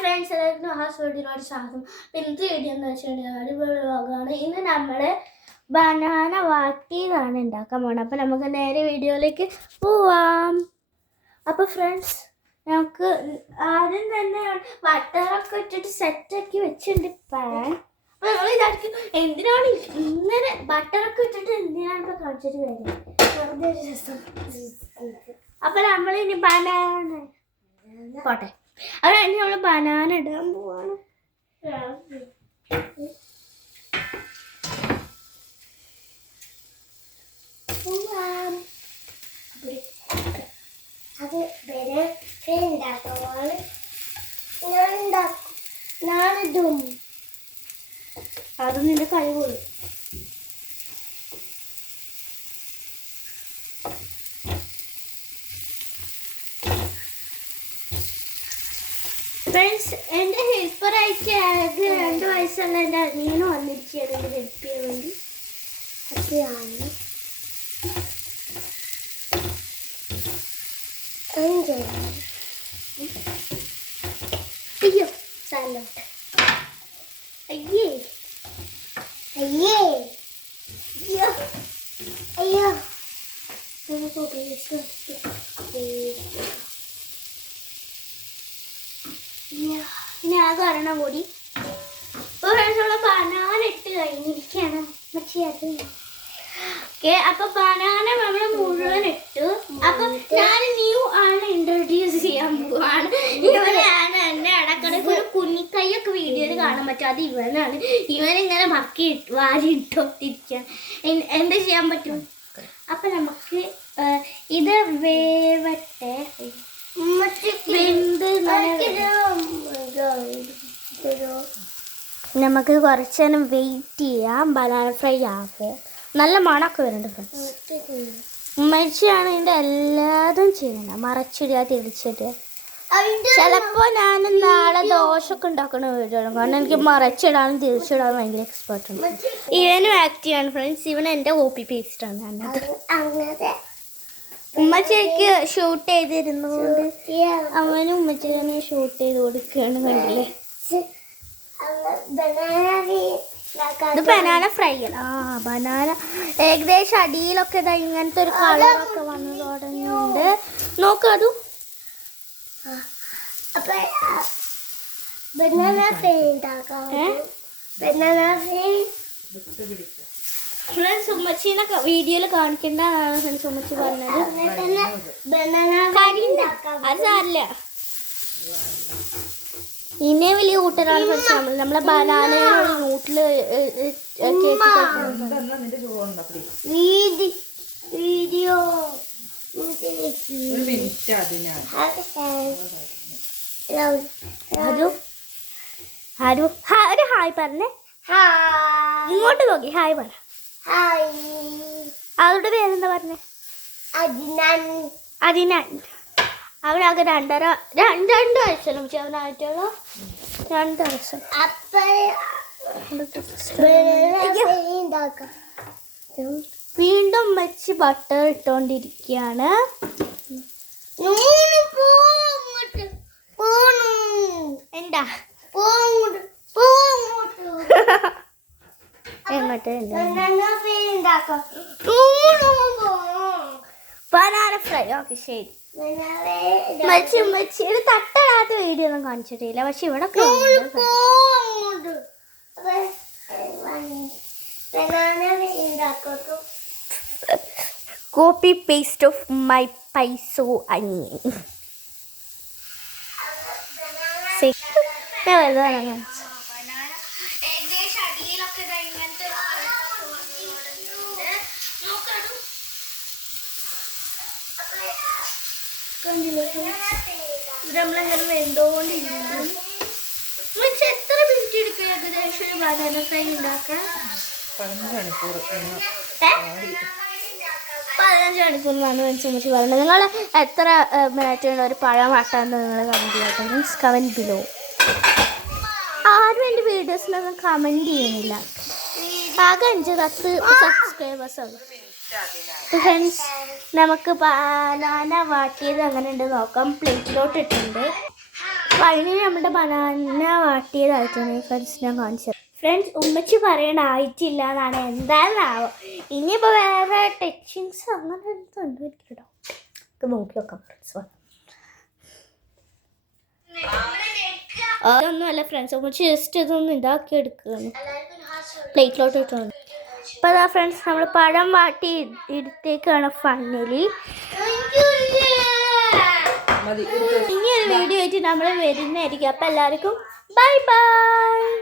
Friends എല്ലാവർക്കും ഹസ്ബൻഡിനോട് സ്വാഗതം. ഇന്നത്തെ വീഡിയോ എന്ന് വെച്ചിട്ടുണ്ടെങ്കിൽ അടിപൊളി വ്ളോഗാണ്. ഇന്ന് നമ്മൾ ബനാന വാട്ടിയതാണ് ഉണ്ടാക്കാൻ പോകുന്നത്. അപ്പോൾ നമുക്ക് നേരെ വീഡിയോയിലേക്ക് പോവാം. അപ്പോൾ ഫ്രണ്ട്സ് നമുക്ക് ആദ്യം തന്നെ ബട്ടറൊക്കെ ഇട്ടിട്ട് സെറ്റാക്കി വെച്ചിട്ടുണ്ട് പാൻ. അപ്പോൾ നമ്മൾ ഇതായിരിക്കും എന്തിനാണ് ഇങ്ങനെ ബട്ടറൊക്കെ ഇട്ടിട്ട് എന്തിനാണ് കാണിച്ചിട്ട് കാര്യം വെറുതെ ഒരു രസം. അപ്പോൾ നമ്മളിനി ബനാന പോട്ടെ. അത് കഴിഞ്ഞ് നമ്മൾ ബനാന ഇടാൻ പോവാണ്. അത് വരെ ഉണ്ടാക്കുവാണ്. ഞാനിടും അത് നിന്റെ കൈ പോലും. ഫ്രണ്ട്സ് എൻ്റെ ഹെൽപ്പറായിട്ട് 2 വയസ്സുള്ള എൻ്റെ അനിയന് വന്നിരിക്കുകയാണ് എൻ്റെ ഹെൽപ്പ് ചെയ്യാൻ വേണ്ടി. അതൊക്കെയാണ് അയ്യോ സ്ഥലോട്ട് അയ്യേ അയ്യേ അയ്യോ അയ്യോ ഇനി ആകെ ഒരെണ്ണം കൂടി. ഇപ്പോൾ ഫ്രണ്ട്സുള്ള ബനാന ഇട്ട് കഴിഞ്ഞിരിക്കുകയാണ്. ഓക്കെ, അപ്പൊ ബനാന നമ്മൾ മുഴുവൻ ഇട്ടു. അപ്പൊ ഞാൻ ന്യൂ ആണ് ഇൻട്രൊഡ്യൂസ് ചെയ്യാൻ പോവാണ്. ഇവനാണ് എന്നെ ഇടക്കിടക്ക് ഒരു കുഞ്ഞിക്കൈയൊക്കെ വീഡിയോയിൽ കാണാൻ പറ്റും. അത് ഇവനാണ്. ഇവനിങ്ങനെ വാരി ഇട്ടോണ്ടിരിക്കാൻ എന്താ ചെയ്യാൻ പറ്റും. അപ്പൊ നമുക്ക് ഇത് വേവട്ടെ. നമുക്ക് കുറച്ച് നേരം വെയിറ്റ് ചെയ്യാം. ബനാന ഫ്രൈ ആകുമ്പോൾ നല്ല മണമൊക്കെ വരുന്നുണ്ട് ഫ്രണ്ട്സ്. ഉമ്മച്ചിയാണ് ഇതിൻ്റെ എല്ലാതും ചെയ്യണം. മറച്ചിടുക, തിരിച്ചിടുക. ചിലപ്പോൾ ഞാൻ നാളെ ദോശയൊക്കെ ഉണ്ടാക്കുന്ന വീഡിയോ. കാരണം എനിക്ക് മറച്ചിടാനും തിരിച്ചിടാനും ഭയങ്കര എക്സ്പേർട്ടുണ്ട്. ഇവനും ആക്റ്റീവാണ് ഫ്രണ്ട്സ്. ഇവൻ എൻ്റെ കോപ്പി പേസ്റ്റാണ്. അതിനകത്ത് ഉമ്മച്ചയ്ക്ക് ഷൂട്ട് ചെയ്തിരുന്നുകൊണ്ട് അവനും ഉമ്മച്ചനെ ഷൂട്ട് ചെയ്ത് കൊടുക്കുകയാണ്. കണ്ടില്ലേ, ഇത് ബനാന ഫ്രൈ അല്ല. ബനാന ഏകദേശം അടിയിലൊക്കെ ഇതാ ഇങ്ങനത്തെ ഒരു കളറൊക്കെ വന്നു തുടങ്ങിയുണ്ട്. നോക്കതും ഫ്രണ്ട്സ് ഉമ്മച്ചീനെ വീഡിയോയിൽ കാണിക്കേണ്ടതാണ് ഫ്രണ്ട്സ് ഉമ്മച്ചി പറഞ്ഞത്. അത് സാരില്ല, ഇന്നെ വലിയ കൂട്ടരാണ് ഫ്രണ്ട്സ്. നമ്മളെ ബനാന വീട്ടില് വീഡിയോ ഒരു ഹായ് പറഞ്ഞേ. ഇങ്ങോട്ട് നോക്കി ഹായ് പറ. അവരുടെ പേരെന്താ പറഞ്ഞേ? അദിനാൻ. അവനാകെ 2 വയസ്സല്ലോ അവനായിട്ടുള്ള 2 വയസ്സ്. വീണ്ടും വെച്ച് ബട്ടർ ഇട്ടോണ്ടിരിക്കുകയാണ്. എന്താ എങ്ങോട്ട് ബനാന ഫ്രൈ. ഓക്കെ ശരി. മച്ചിയുടെ തട്ടടാത്ത വീഡിയോ ഒന്നും കാണിച്ചിട്ടില്ല. പക്ഷെ ഇവിടെ കോപ്പി പേസ്റ്റ് ഓഫ് മൈ പൈസോ അനിയൻ. നമ്മളെങ്ങനെ വെന്തോണ്ടിരിക്കുന്നു. എത്ര മിനിറ്റ് എടുക്കും ഏകദേശം ഒരു ബനാന ഫ്രൈ ഉണ്ടാക്കാൻ? 15 മണിക്കൂറിനാണ് വെച്ച് പറയുന്നത്. നിങ്ങൾ എത്ര മിനിറ്റുള്ള ഒരു പഴം വാട്ടാന്ന് നിങ്ങൾ കമൻറ്റ് ചെയ്യട്ടെ മീൻസ് കമൻറ്റ് ബിലോ. ആരും എൻ്റെ വീഡിയോസിനൊന്നും കമൻറ്റ് ചെയ്യുന്നില്ല. ആകെ 5-10 സബ്സ്ക്രൈബേഴ്സാണ്. ഫ്രണ്ട്സ് നമുക്ക് ബനാന വാട്ടിയത് അങ്ങനെ ഉണ്ട് നോക്കാം. പ്ലേറ്റിലോട്ട് ഇട്ടിട്ടുണ്ട്. അതിന് നമ്മുടെ ബനാന വാട്ടിയതായിട്ടാണ് ഫ്രണ്ട്സ് ഞാൻ കാണിച്ചത്. ഫ്രണ്ട്സ് ഉമ്മച്ചി പറയണായിട്ടില്ല എന്നാണ്, എന്താണെന്നാവോ. ഇനിയിപ്പോൾ വേറെ ടച്ചിങ്സ് അങ്ങനെ എന്തുണ്ടോ എനിക്കിട്ടോ, ഇത് നോക്കി നോക്കാം ഫ്രണ്ട്സ്. അതൊന്നുമല്ല ഫ്രണ്ട്സ്, ഉമ്മച്ചി ജസ്റ്റ് ഇതൊന്നും ഇതാക്കി എടുക്കുകയാണ്, പ്ലേറ്റിലോട്ട് ഇട്ടുണ്ട്. അപ്പോൾ അതാ ഫ്രണ്ട്സ് നമ്മൾ പഴം വാട്ടി എടുത്തേക്കാണ് ഫൈനലി. ഇനിയൊരു വീഡിയോ ആയിട്ട് നമ്മൾ വരുന്നതായിരിക്കും. അപ്പോൾ എല്ലാവർക്കും ബൈ ബൈ.